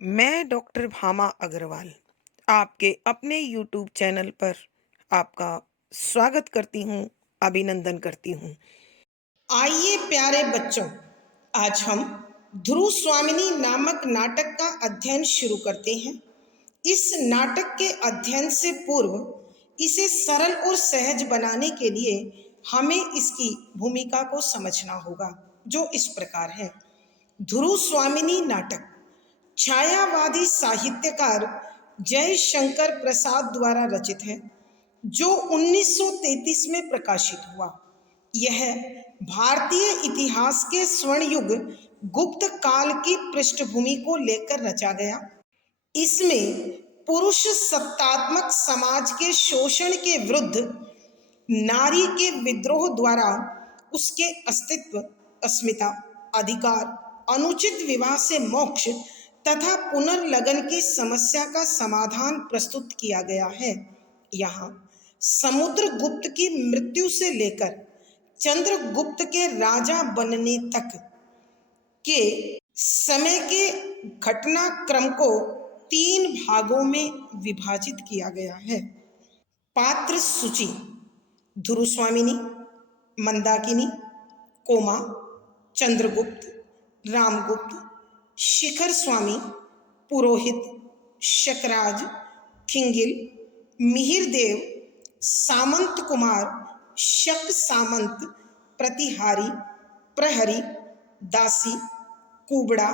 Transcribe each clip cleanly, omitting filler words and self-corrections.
मैं डॉक्टर भामा अग्रवाल आपके अपने यूट्यूब चैनल पर आपका स्वागत करती हूँ, अभिनंदन करती हूँ। आइए प्यारे बच्चों, आज हम ध्रुव स्वामिनी नामक नाटक का अध्ययन शुरू करते हैं। इस नाटक के अध्ययन से पूर्व इसे सरल और सहज बनाने के लिए हमें इसकी भूमिका को समझना होगा, जो इस प्रकार है। ध्रुव स्वामिनी नाटक छायावादी साहित्यकार जयशंकर प्रसाद द्वारा रचित है, जो 1933 में प्रकाशित हुआ। यह भारतीय इतिहास के स्वर्ण युग गुप्त काल की पृष्ठभूमि को लेकर रचा गया। इसमें पुरुष सत्तात्मक समाज के शोषण के विरुद्ध नारी के विद्रोह द्वारा उसके अस्तित्व, अस्मिता, अधिकार, अनुचित विवाह से मोक्ष तथा पुनर्लगन की समस्या का समाधान प्रस्तुत किया गया है। यहाँ समुद्रगुप्त की मृत्यु से लेकर चंद्रगुप्त के राजा बनने तक के समय के घटनाक्रम को 3 भागों में विभाजित किया गया है। पात्र सूची: ध्रुव स्वामिनी, मंदाकिनी, कोमा, चंद्रगुप्त, रामगुप्त, शिखर स्वामी, पुरोहित, शकराज, खिंगिल, मिहिरदेव, सामंत कुमार, शक सामंत, प्रतिहारी, प्रहरी, दासी, कुबड़ा,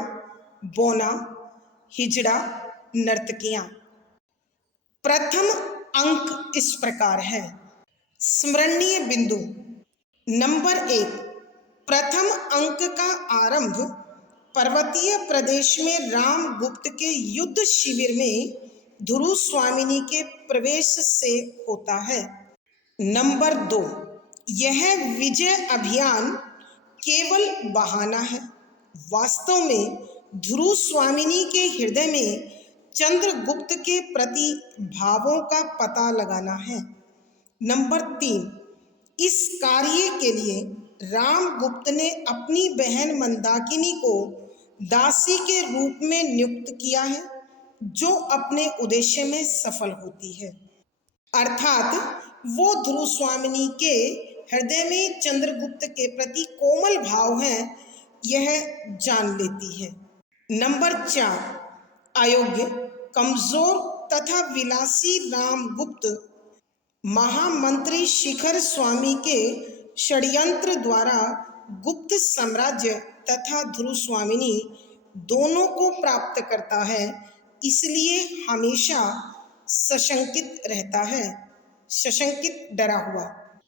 बोना, हिजड़ा, नर्तकियां। प्रथम अंक इस प्रकार है। स्मरणीय बिंदु: नंबर 1, प्रथम अंक का आरंभ पर्वतीय प्रदेश में रामगुप्त के युद्ध शिविर में ध्रुव स्वामिनी के प्रवेश से होता है। नंबर 2, यह विजय अभियान केवल बहाना है। वास्तव में ध्रुव स्वामिनी के हृदय में चंद्रगुप्त के प्रति भावों का पता लगाना है। नंबर 3, इस कार्य के लिए रामगुप्त ने अपनी बहन मंदाकिनी को दासी के रूप में नियुक्त किया है, जो अपने उद्देश्य में सफल होती है, अर्थात वो ध्रुव स्वामिनी के हृदय में चंद्रगुप्त के प्रति कोमल भाव हैं, यह जान लेती है। नंबर 4, अयोग्य, कमजोर तथा विलासी रामगुप्त महामंत्री शिखर स्वामी के षड्यंत्र द्वारा गुप्त साम्राज्य तथा ध्रुव स्वामिनी दोनों को प्राप्त करता है, इसलिए हमेशा सशंकित रहता है, सशंकित, डरा हुआ।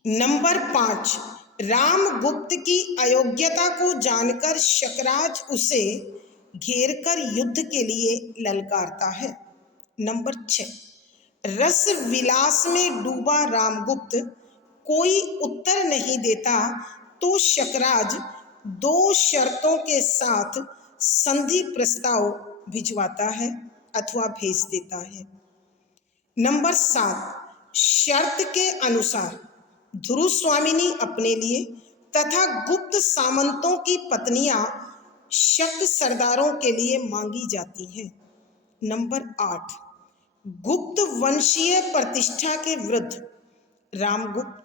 नंबर 5, रामगुप्त की अयोग्यता को जानकर शकराज उसे घेरकर युद्ध के लिए ललकारता है। नंबर 6, रस विलास में डूबा रामगुप्त कोई उत्तर नहीं देता तो शकराज 2 शर्तों के साथ संधि प्रस्ताव भिजवाता है अथवा भेज देता है। नंबर 7, शर्त के अनुसार ध्रुव स्वामिनी अपने लिए तथा गुप्त सामंतों की पत्नियां शक सरदारों के लिए मांगी जाती हैं। नंबर 8, गुप्त वंशीय प्रतिष्ठा के विरुद्ध रामगुप्त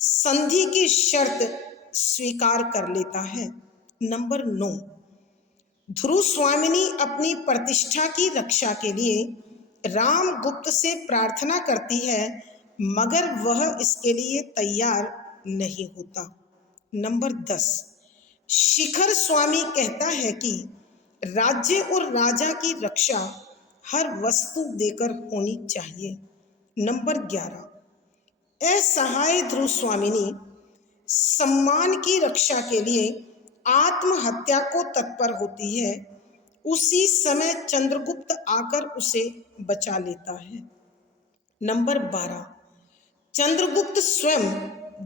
संधि की शर्त स्वीकार कर लेता है। नंबर 9, ध्रुव स्वामिनी अपनी प्रतिष्ठा की रक्षा के लिए रामगुप्त से प्रार्थना करती है, मगर वह इसके लिए तैयार नहीं होता। नंबर 10, शिखर स्वामी कहता है कि राज्य और राजा की रक्षा हर वस्तु देकर होनी चाहिए। नंबर 11, असहाय ध्रुव स्वामिनी सम्मान की रक्षा के लिए आत्महत्या को तत्पर होती है। उसी समय चंद्रगुप्त आकर उसे बचा लेता है। नंबर 12, चंद्रगुप्त स्वयं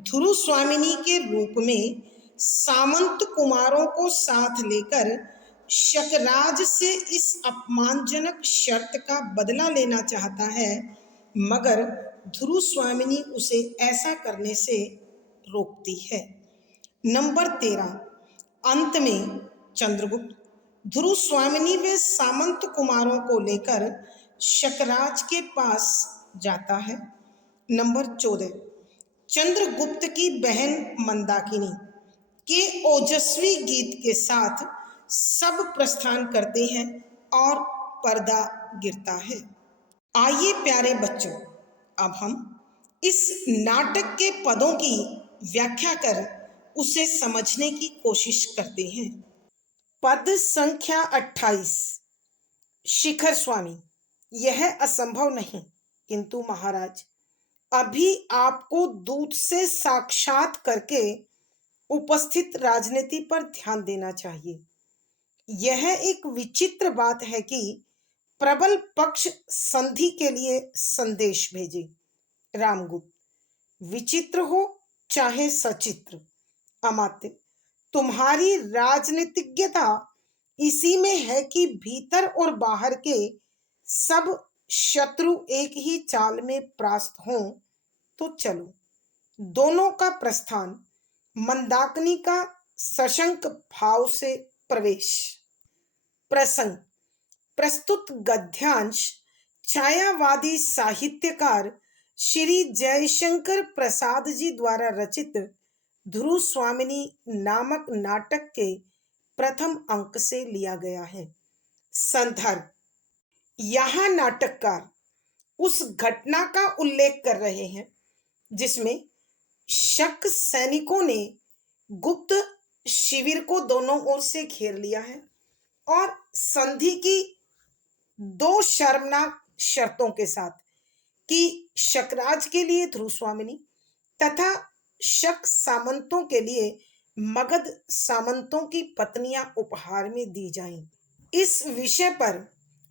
ध्रुव स्वामिनी के रूप में सामंत कुमारों को साथ लेकर शकराज से इस अपमानजनक शर्त का बदला लेना चाहता है, मगर ध्रुव स्वामिनी उसे ऐसा करने से रोकती है। नंबर 13, अंत में चंद्रगुप्त ध्रुव स्वामिनी व सामंत कुमारों को लेकर शकराज के पास जाता है। नंबर 14, चंद्रगुप्त की बहन मंदाकिनी के ओजस्वी गीत के साथ सब प्रस्थान करते हैं और पर्दा गिरता है। आइए प्यारे बच्चों, अब हम इस नाटक के पदों की व्याख्या कर उसे समझने की कोशिश करते हैं। पद संख्या 28, शिखर स्वामी। यह असंभव नहीं, किंतु महाराज अभी आपको दूत से साक्षात करके उपस्थित राजनीति पर ध्यान देना चाहिए। यह एक विचित्र बात है कि प्रबल पक्ष संधि के लिए संदेश भेजे। रामगुप्त, विचित्र हो चाहे सचित्र, अमात्य, तुम्हारी राजनीतिज्ञता इसी में है कि भीतर और बाहर के सब शत्रु एक ही चाल में परास्त हों। तो चलो, दोनों का प्रस्थान। मंदाकिनी का सशंक भाव से प्रवेश। प्रसंग। प्रस्तुत गद्यांश छायावादी साहित्यकार श्री जयशंकर प्रसाद जी द्वारा रचित ध्रुव स्वामिनी नामक नाटक के प्रथम अंक से लिया गया है। संदर्भ। यहाँ नाटककार उस घटना का उल्लेख कर रहे हैं जिसमें शक सैनिकों ने गुप्त शिविर को दोनों ओर से घेर लिया है और संधि की दो शर्मनाक शर्तों के साथ कि शकराज के लिए ध्रुव स्वामिनी तथा शक सामंतों के लिए मगध सामंतों की पत्नियां उपहार में दी जाएं। इस विषय पर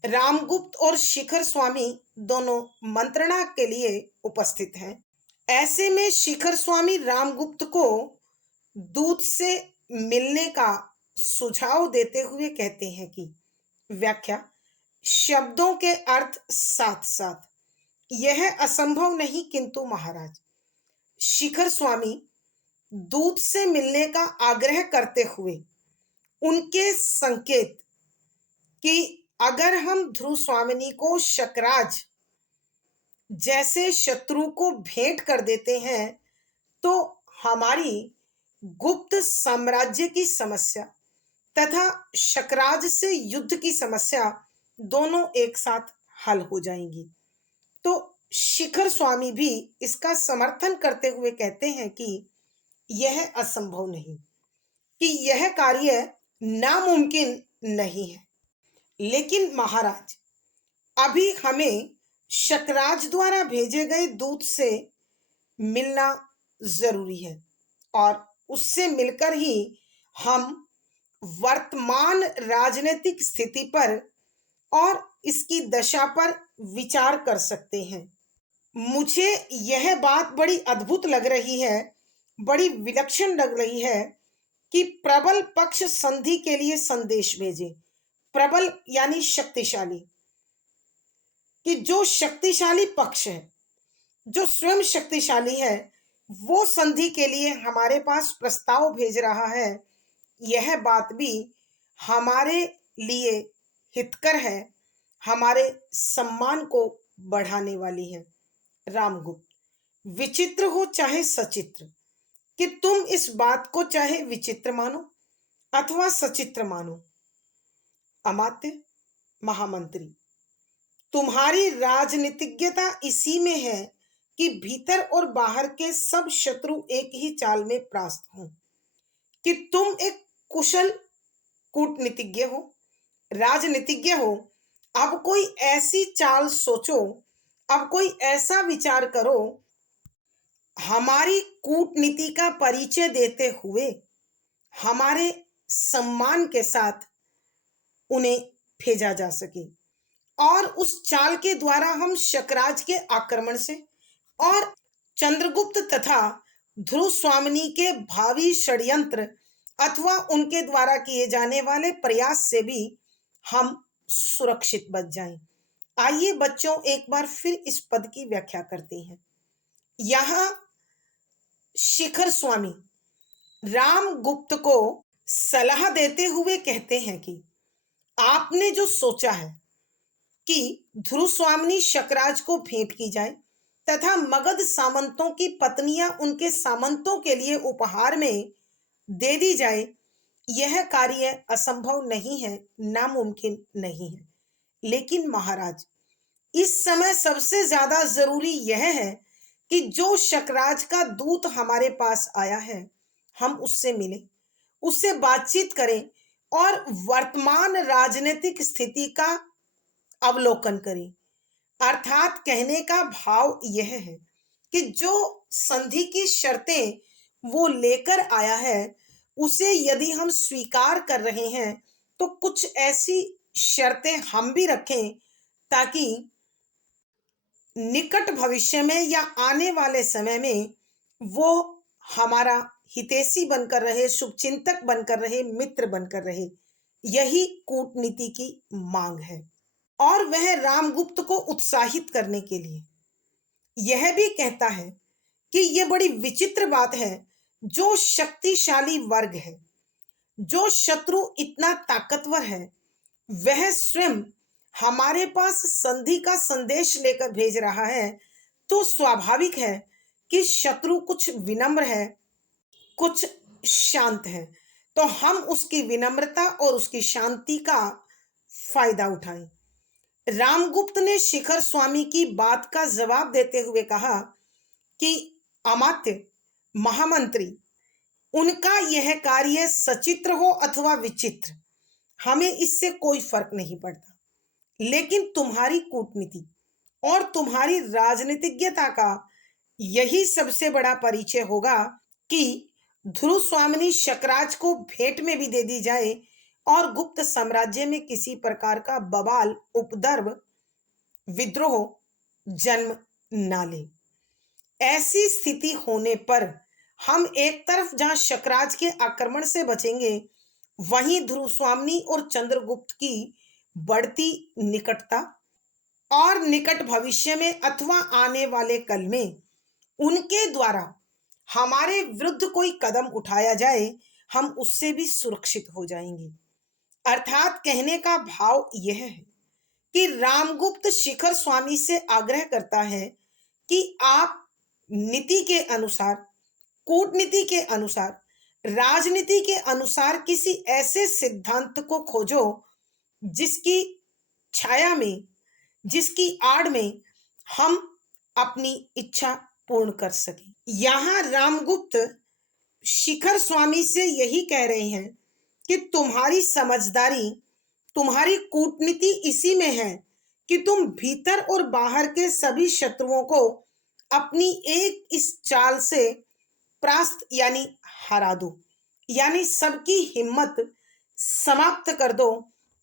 रामगुप्त और शिखर स्वामी दोनों मंत्रणा के लिए उपस्थित हैं। ऐसे में शिखर स्वामी रामगुप्त को दूत से मिलने का सुझाव देते हुए कहते हैं कि व्याख्या, शब्दों के अर्थ साथ साथ। यह असंभव नहीं, किंतु महाराज। शिखर स्वामी दूत से मिलने का आग्रह करते हुए उनके संकेत कि अगर हम ध्रुव स्वामिनी को शकराज जैसे शत्रु को भेंट कर देते हैं तो हमारी गुप्त साम्राज्य की समस्या तथा शकराज से युद्ध की समस्या दोनों एक साथ हल हो जाएंगी। तो शिखर स्वामी भी इसका समर्थन करते हुए कहते हैं कि यह असंभव नहीं, कि यह कार्य नामुमकिन नहीं है। लेकिन महाराज, अभी हमें शकराज द्वारा भेजे गए दूत से मिलना जरूरी है और उससे मिलकर ही हम वर्तमान राजनीतिक स्थिति पर और इसकी दशा पर विचार कर सकते हैं। मुझे यह बात बड़ी अद्भुत लग रही है, बड़ी विलक्षण लग रही है कि प्रबल पक्ष संधि के लिए संदेश भेजे। प्रबल यानी शक्तिशाली, कि जो शक्तिशाली पक्ष है, जो स्वयं शक्तिशाली है, वो संधि के लिए हमारे पास प्रस्ताव भेज रहा है। यह बात भी हमारे लिए हितकर है, हमारे सम्मान को बढ़ाने वाली है। रामगुप्त, विचित्र हो चाहे सचित्र, कि तुम इस बात को चाहे विचित्र मानो अथवा सचित्र मानो। अमात्य, महामंत्री, तुम्हारी राजनीतिज्ञता इसी में है कि भीतर और बाहर के सब शत्रु एक ही चाल में परास्त हों, कि तुम एक कुशल कूटनीतिज्ञ हो, राजनीतिज्ञ हो। अब कोई ऐसी चाल सोचो, अब कोई ऐसा विचार करो, हमारी कूटनीति का परिचय देते हुए हमारे सम्मान के साथ उन्हें भेजा जा सके और उस चाल के द्वारा हम शकराज के आक्रमण से और चंद्रगुप्त तथा ध्रुव स्वामिनी के भावी षड्यंत्र अथवा उनके द्वारा किए जाने वाले प्रयास से भी हम सुरक्षित बच जाएं। आइए बच्चों, एक बार फिर इस पद की व्याख्या करते हैं। यहाँ शिखर स्वामी रामगुप्त को सलाह देते हुए कहते हैं कि आपने जो सोचा है कि ध्रुव स्वामिनी शकराज को भेंट की जाए तथा मगध सामंतों की पत्नियां उनके सामंतों के लिए उपहार में दे दी जाए, यह कार्य असंभव नहीं है, नामुमकिन नहीं है। लेकिन महाराज, इस समय सबसे ज्यादा जरूरी यह है कि जो शकराज का दूत हमारे पास आया है, हम उससे मिलें, उससे बातचीत करें और वर्तमान राजनीतिक स्थिति का अवलोकन करें। अर्थात कहने का भाव यह है कि जो संधि की शर्तें वो लेकर आया है, उसे यदि हम स्वीकार कर रहे हैं तो कुछ ऐसी शर्तें हम भी रखें ताकि निकट भविष्य में या आने वाले समय में वो हमारा हितैषी बनकर रहे, शुभचिंतक बनकर रहे, मित्र बनकर रहे। यही कूटनीति की मांग है। और वह रामगुप्त को उत्साहित करने के लिए यह भी कहता है कि यह बड़ी विचित्र बात है, जो शक्तिशाली वर्ग है, जो शत्रु इतना ताकतवर है, वह स्वयं हमारे पास संधि का संदेश लेकर भेज रहा है, तो स्वाभाविक है कि शत्रु कुछ विनम्र है, कुछ शांत है, तो हम उसकी विनम्रता और उसकी शांति का फायदा उठाएं। रामगुप्त ने शिखर स्वामी की बात का जवाब देते हुए कहा कि अमात्य, महामंत्री, उनका यह कार्य सचित्र हो अथवा विचित्र, हमें इससे कोई फर्क नहीं पड़ता, लेकिन तुम्हारी कूटनीति और तुम्हारी राजनीतिज्ञता का यही सबसे बड़ा परिचय होगा कि ध्रुव स्वामिनी शकराज को भेंट में भी दे दी जाए और गुप्त साम्राज्य में किसी प्रकार का बवाल, उपद्रव, विद्रोह जन्म ना ले। ऐसी स्थिति होने पर हम एक तरफ जहां शकराज के आक्रमण से बचेंगे, वहीं ध्रुव स्वामिनी और चंद्रगुप्त की बढ़ती निकटता और निकट भविष्य में अथवा आने वाले कल में उनके द्वारा हमारे विरुद्ध कोई कदम उठाया जाए, हम उससे भी सुरक्षित हो जाएंगे। अर्थात कहने का भाव यह है कि रामगुप्त शिखर स्वामी से आग्रह करता है कि आप नीति के अनुसार, कूटनीति के अनुसार, राजनीति के अनुसार किसी ऐसे सिद्धांत को खोजो जिसकी छाया में, जिसकी आड़ में हम अपनी इच्छा पूर्ण कर सकें। यहां रामगुप्त शिखर स्वामी से यही कह रहे हैं कि तुम्हारी समझदारी, तुम्हारी कूटनीति इसी में है कि तुम भीतर और बाहर के सभी शत्रुओं को अपनी एक इस चाल से परास्त यानी हरा दो, यानी सबकी हिम्मत समाप्त कर दो,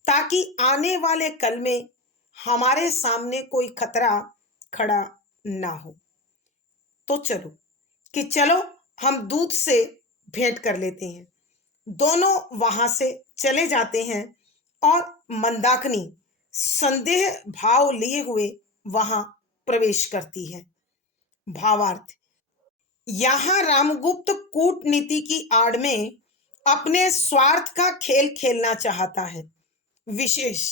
ताकि आने वाले कल में हमारे सामने कोई खतरा खड़ा ना हो। तो चलो हम दूत से भेंट कर लेते हैं। दोनों वहां से चले जाते हैं और मंदाकिनी संदेह भाव लिए हुए वहां प्रवेश करती है। भावार्थ, यहां रामगुप्त कूटनीति की आड़ में अपने स्वार्थ का खेल खेलना चाहता है। विशेष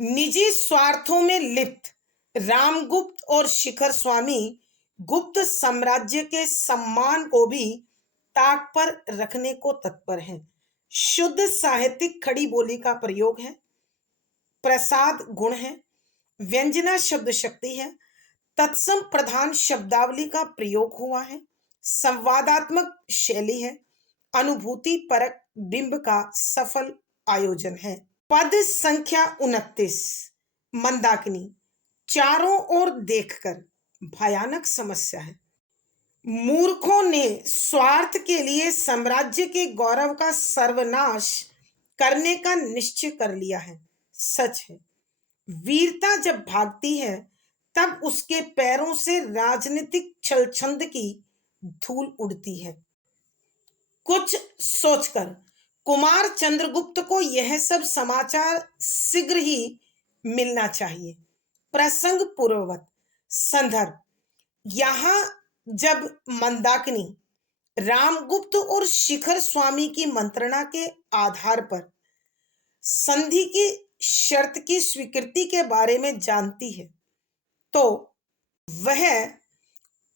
निजी स्वार्थों में लिप्त रामगुप्त और शिखर स्वामी गुप्त साम्राज्य के सम्मान को भी ताक पर रखने को तत्पर हैं। शुद्ध साहित्यिक खड़ी बोली का प्रयोग है, प्रसाद गुण है, व्यंजना शब्द शक्ति है, तत्सम प्रधान शब्दावली का प्रयोग हुआ है, संवादात्मक शैली है, अनुभूति परक बिंब का सफल आयोजन है। पद संख्या 29। मंदाकिनी चारों ओर देखकर भयानक समस्या है। मूर्खों ने स्वार्थ के लिए साम्राज्य के गौरव का सर्वनाश करने का निश्चय कर लिया है। सच है, वीरता जब भागती है तब उसके पैरों से राजनीतिक छलछंद की धूल उड़ती है। कुछ सोचकर कुमार चंद्रगुप्त को यह सब समाचार शीघ्र ही मिलना चाहिए। प्रसंग पूर्ववत संदर्भ, यहां जब मंदाकिनी रामगुप्त और शिखर स्वामी की मंत्रणा के आधार पर संधि की शर्त की स्वीकृति के बारे में जानती है तो वह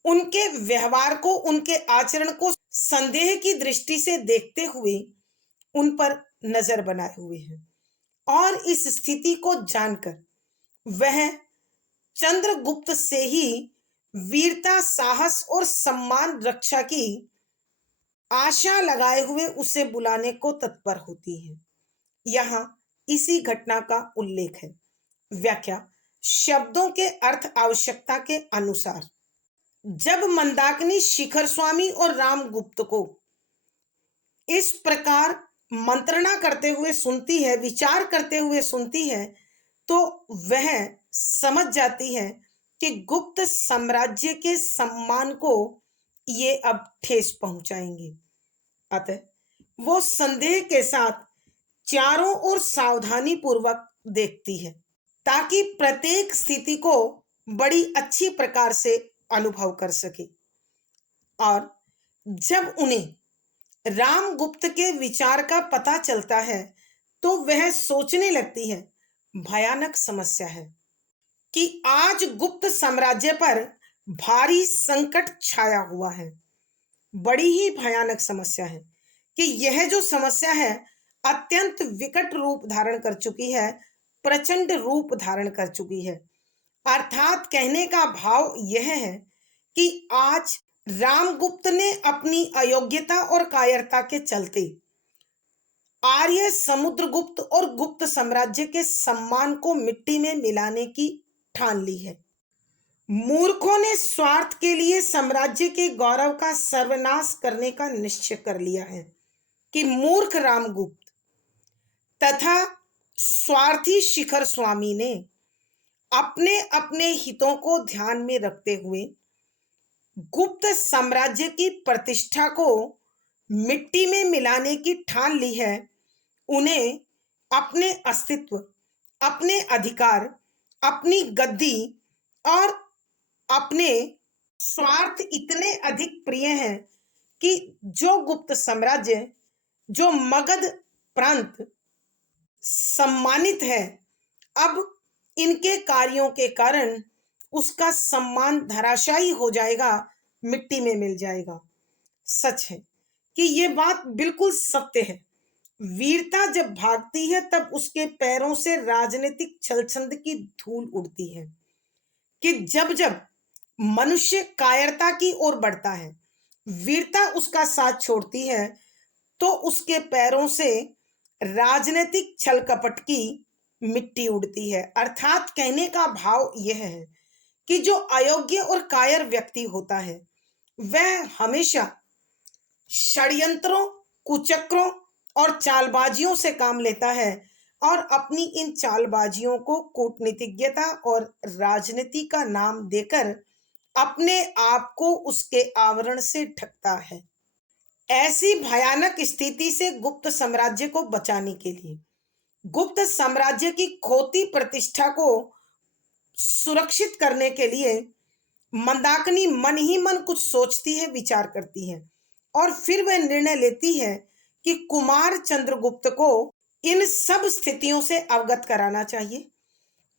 उनके व्यवहार को, उनके आचरण को संदेह की दृष्टि से देखते हुए उन पर नजर बनाए हुए है। और इस स्थिति को जानकर वह चंद्रगुप्त से ही वीरता, साहस और सम्मान रक्षा की आशा लगाए हुए उसे बुलाने को तत्पर होती है। यहाँ इसी घटना का उल्लेख है। व्याख्या: शब्दों के अर्थ आवश्यकता के अनुसार। जब मंदाकिनी शिखर स्वामी और रामगुप्त को इस प्रकार मंत्रणा करते हुए सुनती है, विचार करते हुए सुनती है, तो वह समझ जाती है कि गुप्त साम्राज्य के सम्मान को ये अब ठेस पहुंचाएंगे। अतः वो संदेह के साथ चारों ओर सावधानी पूर्वक देखती है ताकि प्रत्येक स्थिति को बड़ी अच्छी प्रकार से अनुभव कर सके। और जब उन्हें रामगुप्त के विचार का पता चलता है तो वह सोचने लगती है, भयानक समस्या है कि आज गुप्त साम्राज्य पर भारी संकट छाया हुआ है। बड़ी ही भयानक समस्या है कि यह जो समस्या है अत्यंत विकट रूप धारण कर चुकी है, प्रचंड रूप धारण कर चुकी है। अर्थात कहने का भाव यह है कि आज रामगुप्त ने अपनी अयोग्यता और कायरता के चलते आर्य, समुद्रगुप्त और गुप्त साम्राज्य के सम्मान को मिट्टी में मिलाने की ठान ली है। मूर्खों ने स्वार्थ के लिए साम्राज्य के गौरव का सर्वनाश करने का निश्चय कर लिया है कि मूर्ख रामगुप्त तथा स्वार्थी शिखर स्वामी ने अपने अपने हितों को ध्यान में रखते हुए गुप्त साम्राज्य की प्रतिष्ठा को मिट्टी में मिलाने की ठान ली है। उन्हें अपने अस्तित्व, अपने अधिकार, अपनी गद्दी और अपने स्वार्थ इतने अधिक प्रिय हैं कि जो गुप्त साम्राज्य, जो मगध प्रांत सम्मानित है, अब इनके कार्यों के कारण उसका सम्मान धराशायी हो जाएगा, मिट्टी में मिल जाएगा। सच है कि ये बात बिल्कुल सत्य है। वीरता जब भागती है तब उसके पैरों से राजनीतिक छलछंद की धूल उड़ती है कि जब जब मनुष्य कायरता की ओर बढ़ता है, वीरता उसका साथ छोड़ती है, तो उसके पैरों से राजनीतिक छल कपट की मिट्टी उड़ती है। अर्थात कहने का भाव यह है कि जो अयोग्य और कायर व्यक्ति होता है वह हमेशा षड्यंत्रों, कुचक्रों और चालबाजियों से काम लेता है और अपनी इन चालबाजियों को कूटनीतिज्ञता और राजनीति का नाम देकर अपने आप को उसके आवरण से ढकता है। ऐसी भयानक स्थिति से गुप्त साम्राज्य को बचाने के लिए, गुप्त साम्राज्य की खोती प्रतिष्ठा को सुरक्षित करने के लिए मंदाकिनी मन ही मन कुछ सोचती है, विचार करती है और फिर वह निर्णय लेती है कि कुमार चंद्रगुप्त को इन सब स्थितियों से अवगत कराना चाहिए।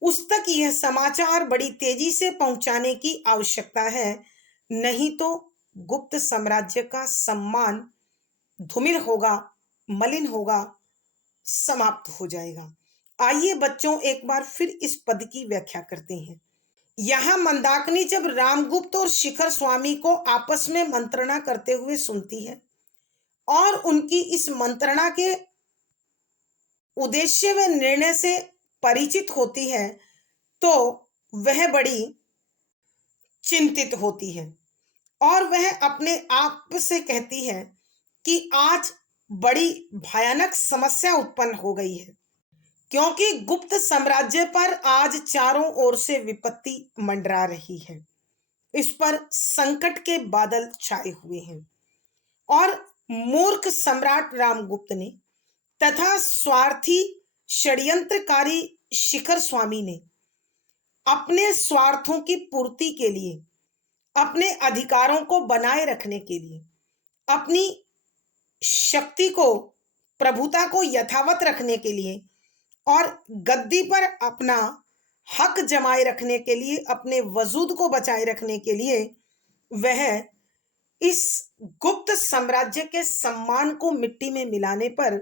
उस तक यह समाचार बड़ी तेजी से पहुंचाने की आवश्यकता है, नहीं तो गुप्त साम्राज्य का सम्मान धूमिल होगा, मलिन होगा, समाप्त हो जाएगा। आइए बच्चों एक बार फिर इस पद की व्याख्या करते हैं। यहाँ मंदाकिनी जब रामगुप्त और शिखर स्वामी को आपस में मंत्रणा करते हुए सुनती है और उनकी इस मंत्रणा के उद्देश्य व निर्णय से परिचित होती है तो वह बड़ी चिंतित होती है और वह अपने आप से कहती है कि आज बड़ी भयानक समस्या उत्पन्न हो गई है, क्योंकि गुप्त साम्राज्य पर आज चारों ओर से विपत्ति मंडरा रही है। इस पर संकट के बादल छाए हुए हैं और मूर्ख सम्राट रामगुप्त ने तथा स्वार्थी षड्यंत्रकारी शिखर स्वामी ने अपने स्वार्थों की पूर्ति के लिए, अपने अधिकारों को बनाए रखने के लिए, अपनी शक्ति को, प्रभुता को यथावत रखने के लिए और गद्दी पर अपना हक जमाए रखने के लिए, अपने वजूद को बचाए रखने के लिए वह इस गुप्त साम्राज्य के सम्मान को मिट्टी में मिलाने पर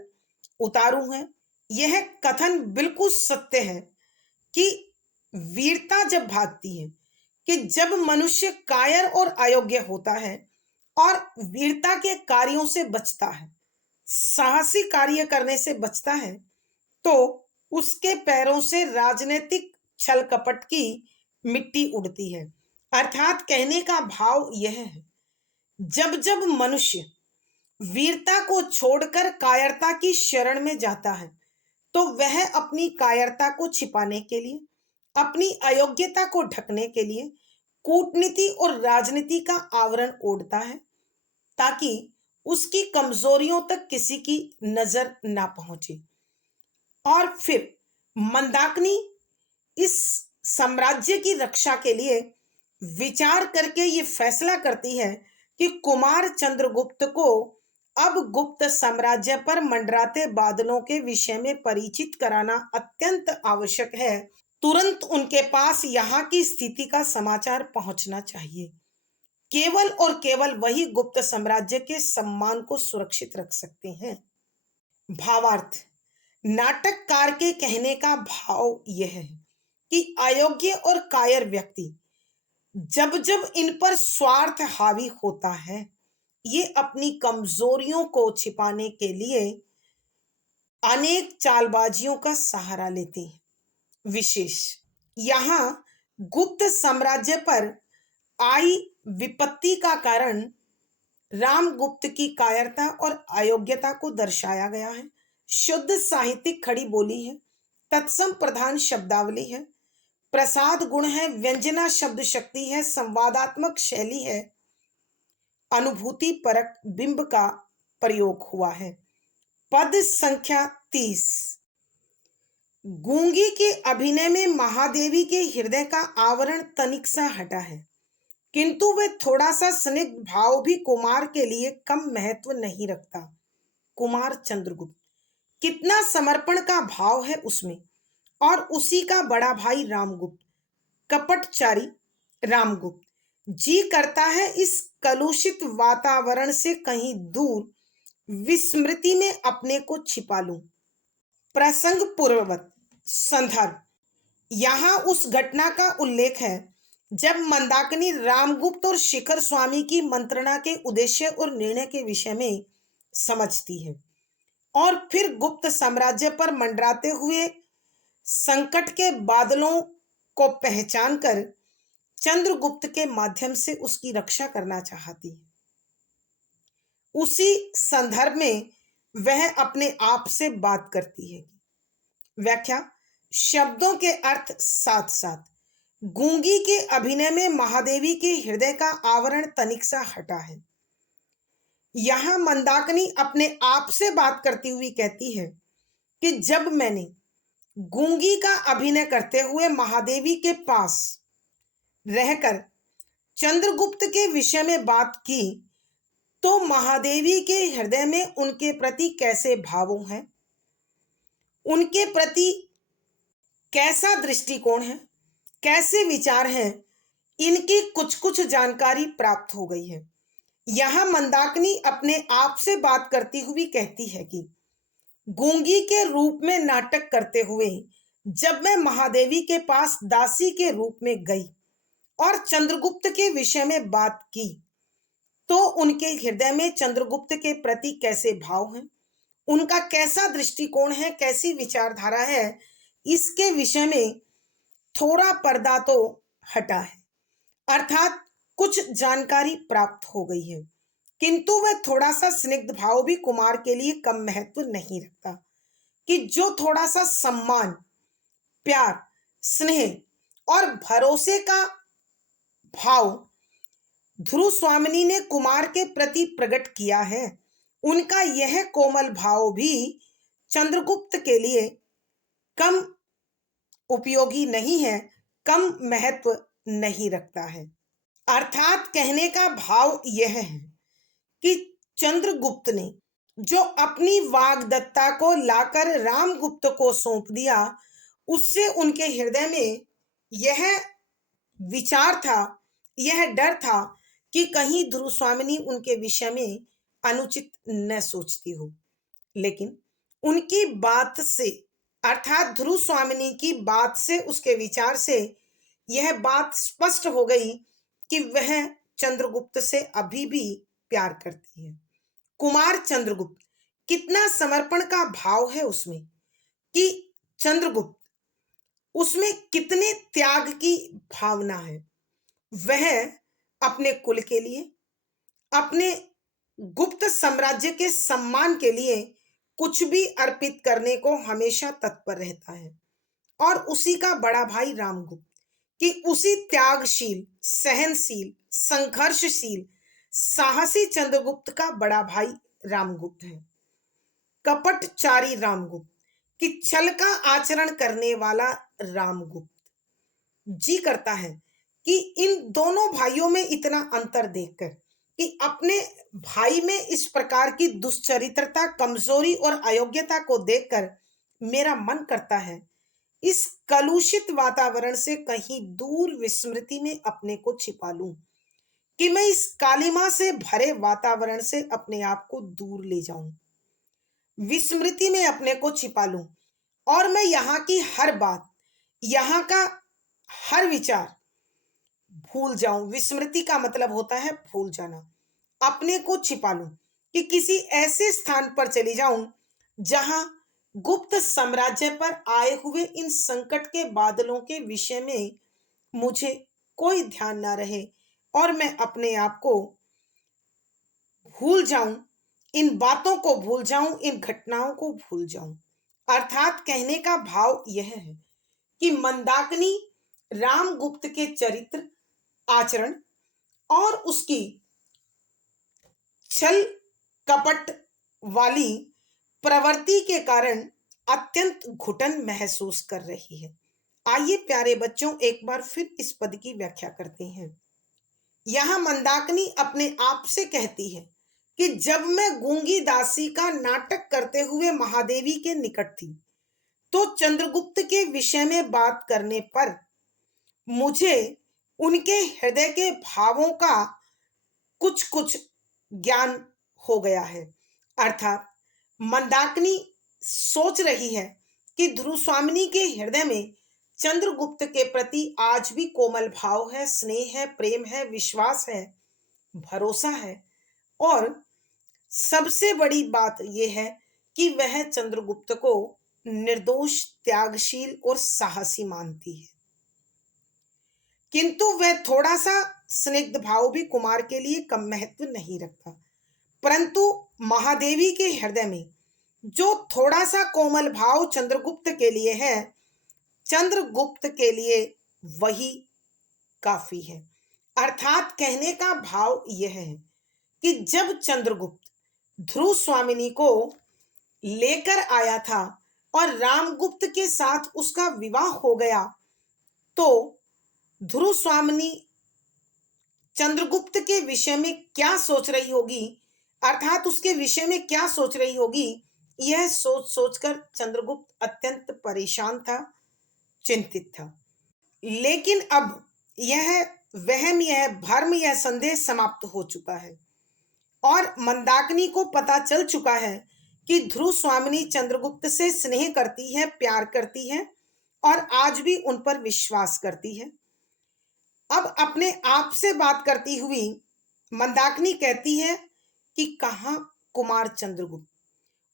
उतारू हैं। यह कथन बिल्कुल सत्य है कि वीरता जब भागती है, कि जब मनुष्य कायर और अयोग्य होता है और वीरता के कार्यों से बचता है, साहसी कार्य करने से बचता है, तो उसके पैरों से राजनीतिक छल कपट की मिट्टी उड़ती है। अर्थात कहने का भाव यह है, जब जब मनुष्य वीरता को छोड़कर कायरता की शरण में जाता है, तो वह अपनी कायरता को छिपाने के लिए, अपनी अयोग्यता को ढकने के लिए कूटनीति और राजनीति का आवरण ओढ़ता है, ताकि उसकी कमजोरियों तक किसी की नजर ना पहुंचे। और फिर मंदाकिनी इस साम्राज्य की रक्षा के लिए विचार करके ये फैसला करती है कि कुमार चंद्रगुप्त को अब गुप्त साम्राज्य पर मंडराते बादलों के विषय में परिचित कराना अत्यंत आवश्यक है। तुरंत उनके पास यहाँ की स्थिति का समाचार पहुंचना चाहिए। केवल और केवल वही गुप्त साम्राज्य के सम्मान को सुरक्षित रख सकते हैं। भावार्थ, नाटककार के कहने का भाव यह है कि अयोग्य और कायर व्यक्ति जब जब इन पर स्वार्थ हावी होता है, ये अपनी कमजोरियों को छिपाने के लिए अनेक चालबाजियों का सहारा लेते हैं। विशेष यहाँ गुप्त साम्राज्य पर आई विपत्ति का कारण रामगुप्त की कायरता और अयोग्यता को दर्शाया गया है। शुद्ध साहित्यिक खड़ी बोली है, तत्सम प्रधान शब्दावली है, प्रसाद गुण है, व्यंजना शब्द शक्ति है, संवादात्मक शैली है, अनुभूति परक बिंब का प्रयोग हुआ है। पद संख्या 30। गूंगी के अभिनय में महादेवी के हृदय का आवरण तनिक सा हटा है, किंतु वह थोड़ा सा स्निग्ध भाव भी कुमार के लिए कम महत्व नहीं रखता। कुमार चंद्रगुप्त, कितना समर्पण का भाव है उसमें, और उसी का बड़ा भाई रामगुप्त, कपटचारी रामगुप्त, जी करता है इस कलुषित वातावरण से कहीं दूर विस्मृति में अपने को छिपा लूं। प्रसंग पूर्ववत। संदर्भ, यहाँ उस घटना का उल्लेख है जब मंदाकिनी रामगुप्त और शिखर स्वामी की मंत्रणा के उद्देश्य और निर्णय के विषय में समझती है, और फिर गुप्त साम्राज्य पर मंडराते हुए संकट के बादलों को पहचान कर चंद्रगुप्त के माध्यम से उसकी रक्षा करना चाहती है। उसी संदर्भ में वह अपने आप से बात करती है। व्याख्या, शब्दों के अर्थ साथ साथ। गूंगी के अभिनय में महादेवी के हृदय का आवरण तनिक सा हटा है। यहां मंदाकिनी अपने आप से बात करती हुई कहती है कि जब मैंने गूंगी का अभिनय करते हुए महादेवी के पास रहकर चंद्रगुप्त के विषय में बात की, तो महादेवी के हृदय में उनके प्रति कैसे भाव हैं, उनके प्रति कैसा दृष्टिकोण है, कैसे विचार हैं, इनकी कुछ कुछ जानकारी प्राप्त हो गई है। यहां मंदाकिनी अपने आप से बात करती हुई कहती है कि गूंगी के रूप में नाटक करते हुए जब मैं महादेवी के पास दासी के रूप में गई और चंद्रगुप्त के विषय में बात की, तो उनके हृदय में चंद्रगुप्त के प्रति कैसे भाव हैं, उनका कैसा दृष्टिकोण है, कैसी विचारधारा है, इसके विषय में थोड़ा पर्दा तो हटा है, अर्थात कुछ जानकारी प्राप्त हो गई है, किंतु वह थोड़ा सा स्निग्ध भाव भी कुमार के लिए कम महत्व नहीं रखता कि जो थोड़ा सा सम्मान, प्यार, स्नेह और भरोसे का भाव ध्रुव स्वामिनी ने कुमार के प्रति प्रकट किया है, उनका यह कोमल भाव भी चंद्रगुप्त के लिए कम उपयोगी नहीं है, कम महत्व नहीं रखता है। अर्थात कहने का भाव यह है कि चंद्रगुप्त ने जो अपनी वाग्दत्ता को लाकर रामगुप्त को सौंप दिया, उससे उनके हृदय में यह विचार था, यह डर था कि कहीं ध्रुवस्वामिनी उनके विषय में अनुचित न सोचती हो। लेकिन उनकी बात से, अर्थात ध्रुव स्वामिनी की बात से, उसके विचार से यह बात स्पष्ट हो गई कि वह चंद्रगुप्त से अभी भी प्यार करती है। कुमार चंद्रगुप्त, कितना समर्पण का भाव है उसमें, कि चंद्रगुप्त, उसमें कितने त्याग की भावना है। वह अपने कुल के लिए, अपने गुप्त साम्राज्य के सम्मान के लिए कुछ भी अर्पित करने को हमेशा तत्पर रहता है। और उसी का बड़ा भाई रामगुप्त, कि उसी त्यागशील, सहनशील, संघर्षशील, साहसी चंद्रगुप्त का बड़ा भाई रामगुप्त है। कपटचारी रामगुप्त, कि छल का आचरण करने वाला रामगुप्त। जी करता है कि इन दोनों भाइयों में इतना अंतर देखकर, कि अपने भाई में इस प्रकार की दुश्चरित्रता, कमजोरी और अयोग्यता को देखकर मेरा मन करता है इस कलुषित वातावरण से कहीं दूर विस्मृति में अपने को छिपा लूं, कि मैं इस कालिमा से भरे वातावरण से अपने आप को दूर ले जाऊं, विस्मृति में अपने को छिपा लूं, और मैं यहाँ की हर बात, यहाँ का हर विचार भूल जाऊं। विस्मृति का मतलब होता है भूल जाना। अपने को छिपा लूं, कि किसी ऐसे स्थान पर चली जाऊं जहां गुप्त साम्राज्य पर आए हुए इन संकट के बादलों के विषय में मुझे कोई ध्यान ना रहे, और मैं अपने आप को भूल जाऊं, इन बातों को भूल जाऊं, इन घटनाओं को भूल जाऊं। अर्थात कहने का भाव यह है कि मंदाकिनी रामगुप्त के चरित्र, आचरण और उसकी छल कपट वाली प्रवृत्ति के कारण अत्यंत घुटन महसूस कर रही है। आइए प्यारे बच्चों, एक बार फिर इस पद की व्याख्या करते हैं। यहां मंदाकिनी अपने आप से कहती है कि जब मैं गूंगी दासी का नाटक करते हुए महादेवी के निकट थी, तो चंद्रगुप्त के विषय में बात करने पर मुझे उनके हृदय के भावों का कुछ कुछ ज्ञान हो गया है। अर्थात मंदाकिनी सोच रही है कि ध्रुवस्वामिनी के हृदय में चंद्रगुप्त के प्रति आज भी कोमल भाव है, स्नेह है, प्रेम है, विश्वास है, भरोसा है। और सबसे बड़ी बात यह है कि वह चंद्रगुप्त को निर्दोष, त्यागशील और साहसी मानती है। किंतु वह थोड़ा सा स्निग्ध भाव भी कुमार के लिए कम महत्व नहीं रखता, परंतु महादेवी के हृदय में जो थोड़ा सा कोमल भाव चंद्रगुप्त के लिए है, चंद्रगुप्त के लिए वही काफी है। अर्थात कहने का भाव यह है कि जब चंद्रगुप्त ध्रुव स्वामिनी को लेकर आया था और रामगुप्त के साथ उसका विवाह हो गया, तो ध्रुव स्वामिनी चंद्रगुप्त के विषय में क्या सोच रही होगी, अर्थात उसके विषय में क्या सोच रही होगी, यह सोच सोचकर चंद्रगुप्त अत्यंत परेशान था, चिंतित था। लेकिन अब यह वहम, यह भ्रम, यह संदेह समाप्त हो चुका है और मंदाकिनी को पता चल चुका है कि ध्रुव स्वामिनी चंद्रगुप्त से स्नेह करती है, प्यार करती है और आज भी उन पर विश्वास करती है। अब अपने आप से बात करती हुई मंदाकिनी कहती है कि कहाँ कुमार चंद्रगुप्त,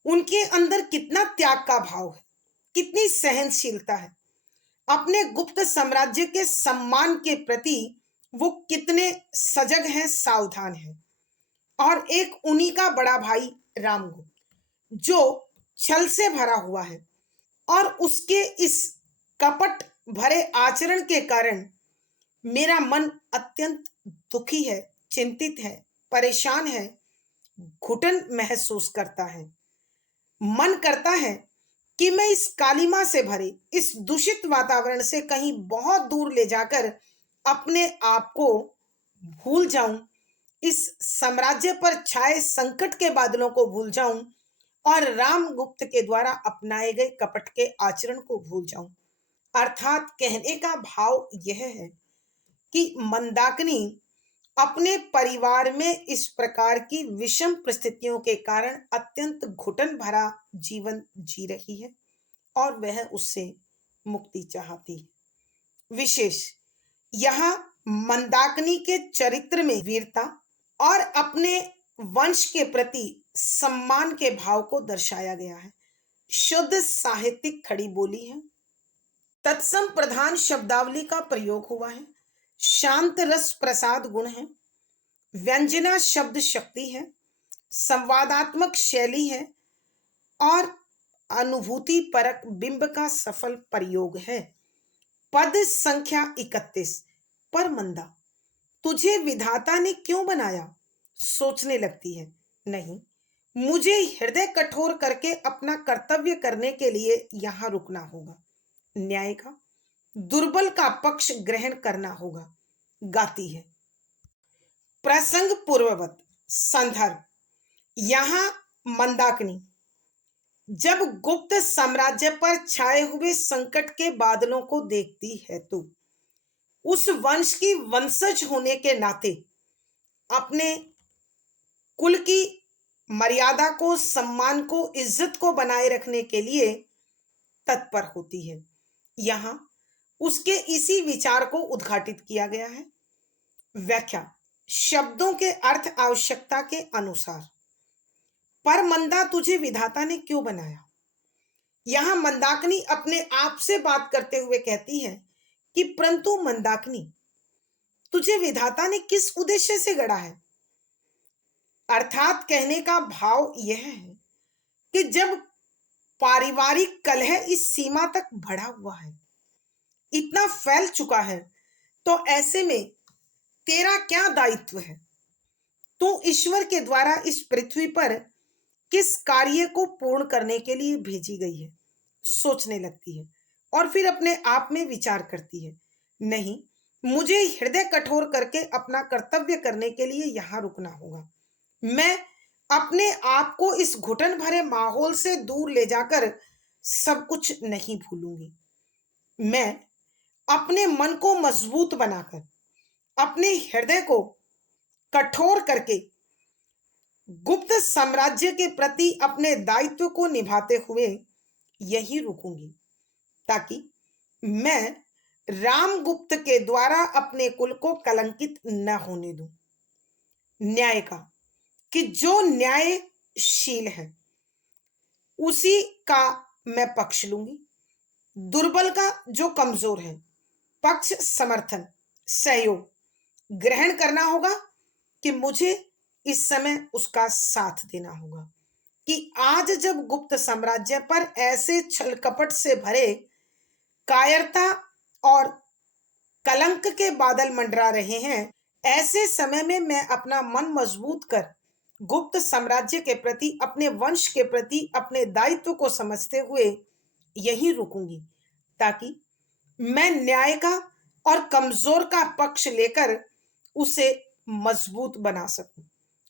उनके अंदर कितना त्याग का भाव है, कितनी सहनशीलता है, अपने गुप्त साम्राज्य के सम्मान के प्रति वो कितने सजग हैं, सावधान हैं। और एक उन्हीं का बड़ा भाई रामगुप्त, जो छल से भरा हुआ है और उसके इस कपट भरे आचरण के कारण मेरा मन अत्यंत दुखी है, चिंतित है, परेशान है, घुटन महसूस करता है। मन करता है कि मैं इस कालिमा से भरे इस दूषित वातावरण से कहीं बहुत दूर ले जाकर अपने आप को भूल जाऊं, इस साम्राज्य पर छाए संकट के बादलों को भूल जाऊं और रामगुप्त के द्वारा अपनाए गए कपट के आचरण को भूल जाऊं। अर्थात कहने का भाव यह है कि मंदाकिनी अपने परिवार में इस प्रकार की विषम परिस्थितियों के कारण अत्यंत घुटन भरा जीवन जी रही है और वह उससे मुक्ति चाहती है। विशेष यहाँ मंदाकिनी के चरित्र में वीरता और अपने वंश के प्रति सम्मान के भाव को दर्शाया गया है। शुद्ध साहित्यिक खड़ी बोली है, तत्सम प्रधान शब्दावली का प्रयोग हुआ है, शांत रस प्रसाद गुण है, व्यंजना शब्द शक्ति है, संवादात्मक शैली है और अनुभूति परक बिंब का सफल प्रयोग है। पद संख्या 31। पर मंदा, तुझे विधाता ने क्यों बनाया? सोचने लगती है, नहीं, मुझे हृदय कठोर करके अपना कर्तव्य करने के लिए यहां रुकना होगा। न्याय का, दुर्बल का पक्ष ग्रहण करना होगा। गाती है। प्रसंग पूर्ववत। संदर्भ, यहां मंदाकिनी जब गुप्त साम्राज्य पर छाए हुए संकट के बादलों को देखती है तो उस वंश की वंशज होने के नाते अपने कुल की मर्यादा को, सम्मान को, इज्जत को बनाए रखने के लिए तत्पर होती है। यहां उसके इसी विचार को उद्घाटित किया गया है। व्याख्या, शब्दों के अर्थ आवश्यकता के अनुसार। पर मंदा, तुझे विधाता ने क्यों बनाया? यहां मंदाकिनी अपने आप से बात करते हुए कहती है कि परंतु मंदाकिनी, तुझे विधाता ने किस उद्देश्य से गढ़ा है? अर्थात कहने का भाव यह है कि जब पारिवारिक कलह इस सीमा तक बढ़ा हुआ है, इतना फैल चुका है, तो ऐसे में तेरा क्या दायित्व है? तू ईश्वर के द्वारा इस पृथ्वी पर किस कार्य को पूर्ण करने के लिए भेजी गई है? सोचने लगती है और फिर अपने आप में विचार करती है, नहीं, मुझे हृदय कठोर करके अपना कर्तव्य करने के लिए यहां रुकना होगा। मैं अपने आप को इस घुटन भरे माहौल से दूर ले जाकर सब कुछ नहीं भूलूंगी। मैं अपने मन को मजबूत बनाकर, अपने हृदय को कठोर करके गुप्त साम्राज्य के प्रति अपने दायित्व को निभाते हुए यही रुकूंगी, ताकि मैं रामगुप्त के द्वारा अपने कुल को कलंकित न होने दूं। न्याय का, कि जो न्यायशील है उसी का मैं पक्ष लूंगी। दुर्बल का, जो कमजोर है, पक्ष समर्थन सहयोग ग्रहण करना होगा कि मुझे इस समय उसका साथ देना होगा। कि आज जब गुप्त साम्राज्य पर ऐसे छल कपट से भरे कायरता और कलंक के बादल मंडरा रहे हैं, ऐसे समय में मैं अपना मन मजबूत कर गुप्त साम्राज्य के प्रति, अपने वंश के प्रति अपने दायित्व को समझते हुए यहीं रुकूंगी, ताकि मैं न्याय का और कमजोर का पक्ष लेकर उसे मजबूत बना सकूं।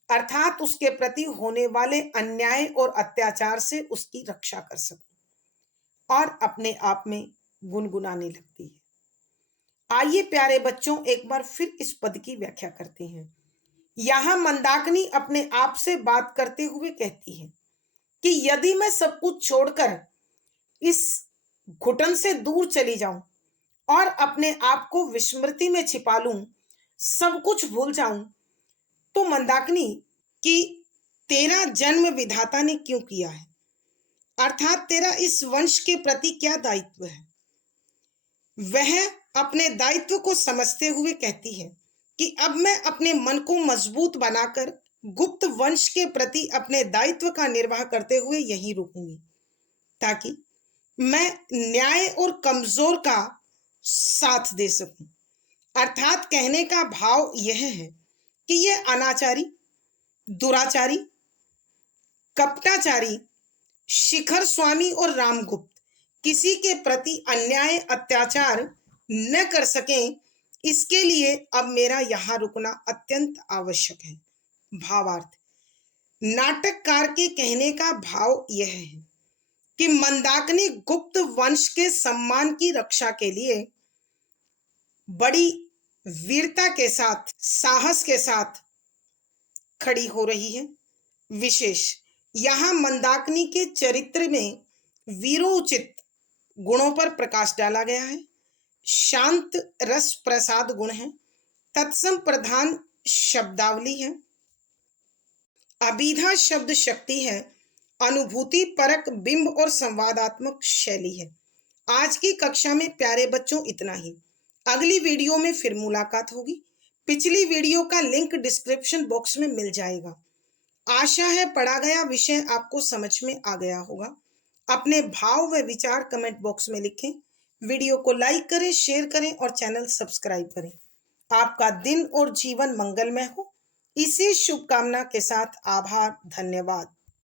अर्थात उसके प्रति होने वाले अन्याय और अत्याचार से उसकी रक्षा कर सकूं। और अपने आप में गुनगुनाने लगती है। आइए प्यारे बच्चों, एक बार फिर इस पद की व्याख्या करते हैं। यहां मंदाकिनी अपने आप से बात करते हुए कहती है कि यदि मैं सब कुछ छोड़कर इस घुटन से दूर चली जाऊं और अपने आप को विस्मृति में छिपा लूं, सब कुछ भूल जाऊं, तो मंदाकिनी, कि तेरा जन्म विधाता ने क्यों किया है? अर्थात तेरा इस वंश के प्रति क्या दायित्व है? वह अपने दायित्व को समझते हुए कहती है कि अब मैं अपने मन को मजबूत बनाकर गुप्त वंश के प्रति अपने दायित्व का निर्वाह करते हुए यहीं रुकूंगी, ताकि मैं न्याय और कमजोर का साथ दे सकूं। अर्थात कहने का भाव यह है कि यह अनाचारी, दुराचारी, कपटाचारी शिखर स्वामी और रामगुप्त किसी के प्रति अन्याय अत्याचार न कर सकें, इसके लिए अब मेरा यहां रुकना अत्यंत आवश्यक है। भावार्थ। नाटककार के कहने का भाव यह है कि मंदाकिनी गुप्त वंश के सम्मान की रक्षा के लिए बड़ी वीरता के साथ, साहस के साथ खड़ी हो रही है। विशेष यहाँ मंदाकिनी के चरित्र में वीरोचित गुणों पर प्रकाश डाला गया है। शांत रस प्रसाद गुण है, तत्सम प्रधान शब्दावली है, अभिधा शब्द शक्ति है, अनुभूति परक बिंब और संवादात्मक शैली है। आज की कक्षा में प्यारे बच्चों इतना ही। अगली वीडियो में फिर मुलाकात होगी। पिछली वीडियो का लिंक डिस्क्रिप्शन बॉक्स में मिल जाएगा। आशा है पढ़ा गया विषय आपको समझ में आ गया होगा। अपने भाव व विचार कमेंट बॉक्स में लिखें। वीडियो को लाइक करें, शेयर करें और चैनल सब्सक्राइब करें। आपका दिन और जीवन मंगलमय हो, इसी शुभकामना के साथ आभार, धन्यवाद।